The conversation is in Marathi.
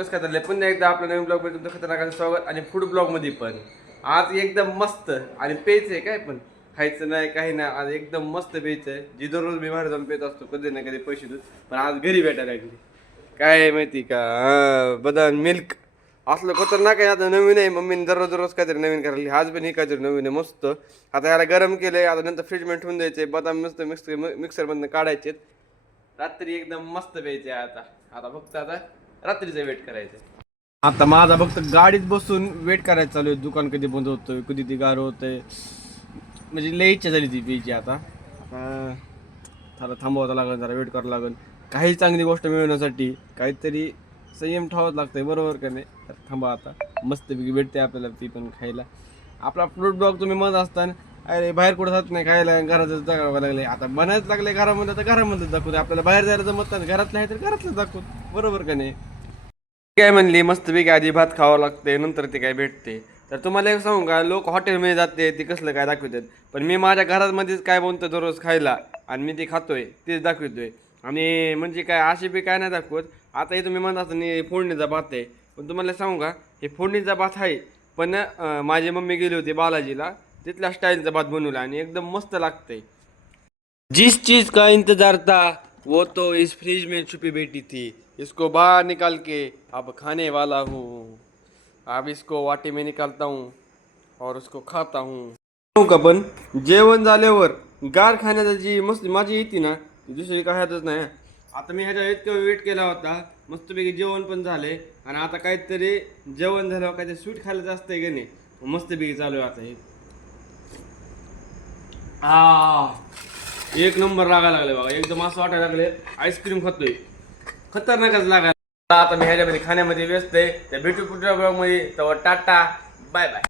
कसं काय चाललंय? पुन्हा एकदा आपल्या नवीन ब्लॉग मध्ये तुमचं खतरनाक स्वागत आणि फूड ब्लॉग मध्ये पण आज एकदम मस्त आणि पेच आहे काय पण खायचं नाही काही नाही. आज एकदम मस्त पेच आहे जी दररोज मी बाहेर जाऊन पेत असतो कधी ना कधी पैसे देऊन, पण आज घरी भेटायला लागली. काय माहिती का, बदाम मिल्क असलं खतरनाक आहे. आता नवीन आहे, मम्मीने दररोज दररोज काहीतरी नवीन करायला. आज पण हे काहीतरी नवीन आहे मस्त. आता याला गरम केलंय, आता नंतर फ्रीजमध्ये ठेवून द्यायचे. बदाम मस्त मिक्सरमधनं काढायचे. रात्री एकदम मस्त प्यायचे. आता आता फक्त आता रात्रीचं वेट करायचं. आता माझा फक्त गाडीत बसून वेट करायचं चालू आहे. दुकान कधी बंद होतंय, कधी ती गार होतंय, म्हणजे लई इच्छा झाली ती प्यायची. आता थांबवावं लागेल, जरा वेट करावं लागेल. काही चांगली गोष्ट मिळवण्यासाठी काहीतरी संयम ठेवावं लागतंय, बरोबर का नाही? तर थांबा, आता मस्तपैकी भेटते आपल्याला ती पण खायला. आपला फ्रूट ब्लॉग तुम्ही म्हणत असताना अरे बाहेर कुठं जात नाही खायला, घरातच दाखवावं लागले. आता बनायच लागले घरामध्ये, तर घरामध्येच दाखवते. आपल्याला बाहेर जायला जमत नाही, घरातलं आहे तर घरातलं दाखवत, बरोबर का नाही? काय म्हणली मस्तपैकी आधी भात खावं लागते, नंतर ते काय भेटते. तर तुम्हाला एक सांगू का, लोक हॉटेलमध्ये जाते ते कसलं काय दाखवतात, पण मी माझ्या घरामध्येच काय बनतो दररोज खायला आणि मी ते खातोय तेच दाखवतोय. आणि म्हणजे काय अशी बी काय नाही दाखवत. आता हे तुम्ही म्हणत असता फोडणीचा भात आहे, पण तुम्हाला सांगू का हे फोडणीचा भात आहे, पण माझी मम्मी गेली होती बालाजीला, तिथल्या स्टाईलचा भात बनवला आणि एकदम मस्त लागतंय. जिस चीज का इंतजार था वो तो इस फ्रिज में छुपी बैठी थी, इसको बाहर निकाल के अब खाने वाला हूँ. अब इसको वाटी में निकालता हूँ और उसको खाता हूँ. का पण जेवण झाल्यावर गार खाण्याची जी मस्त माझी येते ना, ती दुसरी काय हातच नाही. आता मी ह्याच्या इतकं वेट केला होता, मस्तपैकी जेवण पण झाले आणि आता काहीतरी जेवण झाल्यावर काहीतरी स्वीट खायला असतंय का नाही, मस्तपैकी चालू आहे आता हे. एक नंबर लागायला लागले बघा, एकदम असं वाटायला लागले आईस्क्रीम खातोय, खतरनाकच लागायला. आता मी ह्याच्यामध्ये खाण्यामध्ये व्यस्त आहे. त्या भेटू पुढच्या ब्लॉग मध्ये, तर टाटा बाय बाय.